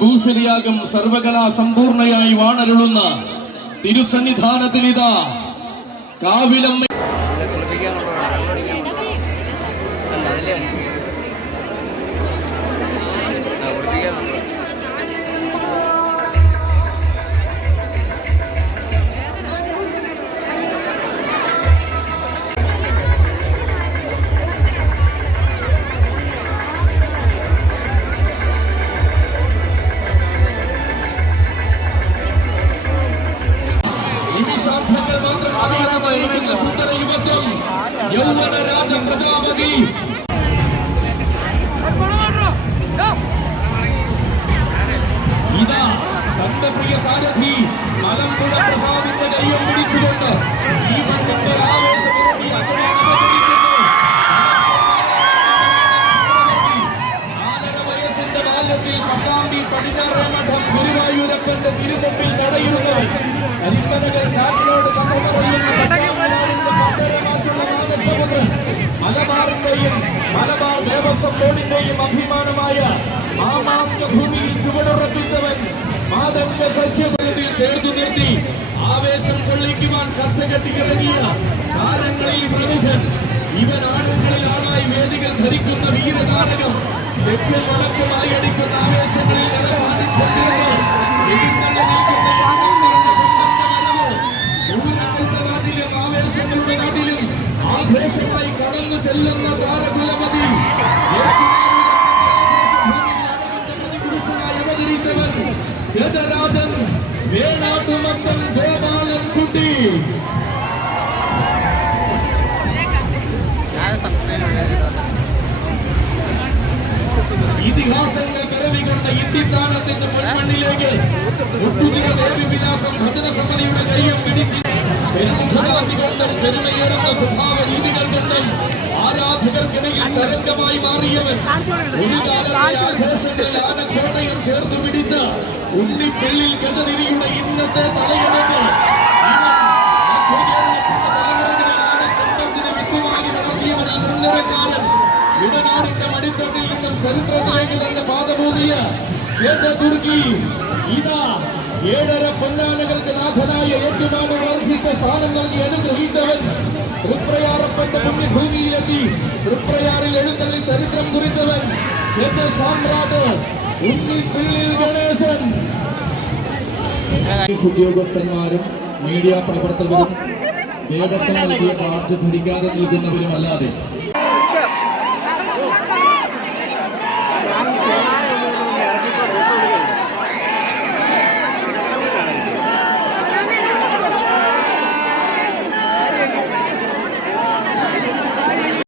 വിഭൂഷണിയാകും സർവകലാ സമ്പൂർണയായി വാണരുളുന്ന തിരുസന്നിധാനത്തിലിതാ കാവിലമ്മ യൗവന രാജ പ്രജാപതി ഇതാ തന്റെ പ്രിയ സാരഥി മലമ്പുഴ പ്രസാദിന്റെ കയ്യം പിടിച്ചുകൊണ്ട് ഈ മണ്ണിന്റെ അഗ്രഹം നാലര വയസ്സിന്റെ ബാല്യത്തിൽ പട്ടാമ്പി പടിഞ്ഞാറേ മഠം ഗുരുവായൂരപ്പന്റെ തിരുമുമ്പിൽ തടയുന്നവൻ അരിപ്പനകൾ കാറ്റിനോട് ദേവസ്വം അഭിമാനമായ മാമാങ്ക ഭൂമിയിൽ ചുവടുറപ്പിച്ചവൻ മാതന്റെ സഖ്യബലത്തിൽ ചേർത്തു നിർത്തി ആവേശം കൊള്ളിക്കുവാൻ കച്ചകെട്ടിക്കിറങ്ങിയ താരങ്ങളിൽ പ്രമുഖൻ ഇവൻ ആണുങ്ങളിൽ ആണായി വേദികൾ ധരിക്കുന്ന വീരതാരകം തെക്കിൽ വടക്കുമായി അടിക്കുന്ന ആവേശങ്ങളിൽ ആവേശങ്ങളുടെ നടിലും ആഘോഷമായി കടന്നു ചെല്ലുന്ന ഗജരാജൻ വേണാട്ടുമക്കൻ ഗോപാലൻ കുട്ടി ഞാൻ സബ്സ്ക്രൈബ് ഇതിഹാസങ്ങൾ പിറവികൊണ്ട ഇന്ത്യത്താനത്തിന്റെ പൊന്മണ്ണിലേക്ക് ഒട്ടുതിര ദേവി വിലാസം ഭജന സമിതിയുടെ കയ്യം പിടിച്ച് പെരുമുഖരാജി കൊണ്ടും പെരുമയേറുന്ന സ്വഭാവ രീതികൾ കൊണ്ടും ആരാധകർക്കിടയിൽ തരംഗമായി മാറിയവൻ. ഒരു കാലത്തെ ആഘോഷങ്ങളിൽ ആനക്കോണയും ചേർത്ത് പിടിച്ച ഉണ്ണിപ്പെള്ളിൽ ഗജനിരിയുടെ ഇന്നത്തെ മുൻനിരക്കാരൻ. ഇടനാടിന്റെ മടിത്തട്ടിൽ നിന്നും ചരിത്രത്തിലേക്ക് തന്നെ പാതമൂതിയ തുർക്കി ഇതാ ഏഴര പൊന്നാനകൾക്ക് നാഥനായ ഏറ്റുമാനം വർദ്ധിച്ച സ്ഥാനം നൽകി അനുഗ്രഹിച്ചവൻ തൃപ്രയാറപ്പെട്ട പുണ്യഭൂമിയിലെത്തി. തൃപ്രയാറിൽ എഴുന്നള്ളി ചരിത്രം കുറിച്ചവൻ ഗജ സാമ്രാട്ട് ഉണ്ണിപ്പിള്ളിൽ ഗണേശൻ. ഉദ്യോഗസ്ഥന്മാരും മീഡിയ പ്രവർത്തകരും ദേവസ്വം നൽകിയ പാർട്ടി ധരിക്കാതെ നിൽക്കുന്നവരും അല്ലാതെ